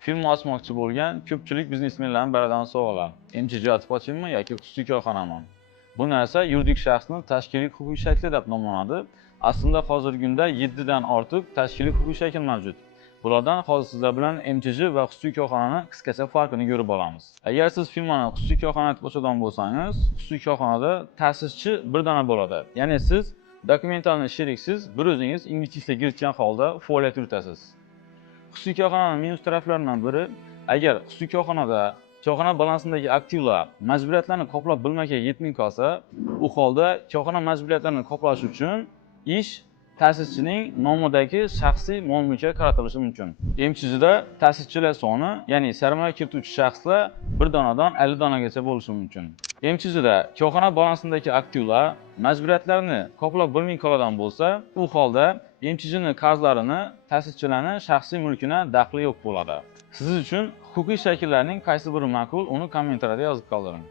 Film ochmoqchi bo'lgan ko'pchilik biznesmenlarning biridan savollar. MChJ otib ochilmi yoki xususiy korxonami? Bu narsa yuridik shaxsning tashkiliy huquqiy shakli deb nomlanadi. Aslida hozirgi kunda 7 dan ortiq tashkiliy huquqiy shakl mavjud. Bulardan hozir sizlar bilan MChJ va xususiy korxonani qisqacha farqini ko'rib olamiz. Agar siz firmani xususiy korxona etib ochadigan bo'lsangiz, xususiy korxonada ta'sischi bir dona bo'ladi. Ya'ni siz dokumentalni sheriksiz bir o'zingiz investitsiya kiritgan holda faoliyat yuritasiz. Xususiy korxonaning minus taraflaridan biri, agar xususiy korxona balansindagi aktivlar majburiyatlarni qoplab bilmaga yetmay qolsa, u holda korxona majburiyatlarini qoplash uchun ish ta'sischining nomidagi shaxsiy mol-mulkka qaratilishi mumkin. MChJda ta'sischilar soni, ya'ni sarmoya kirituvchi shaxslar bir donadan 50 donagacha bo'lishi mumkin. MChJda korxona balansindagi aktivlar majburiyatlarni qoplab bilmay qoladigan bo'lsa, u holda MChJning qarzlarini ta'sischilarning shaxsiy mulkina daxli yo'q bo'ladi. Siz uchun huquqiy shakllarning qaysi biri ma'qul, uni kommentariyada yozib qoldiring.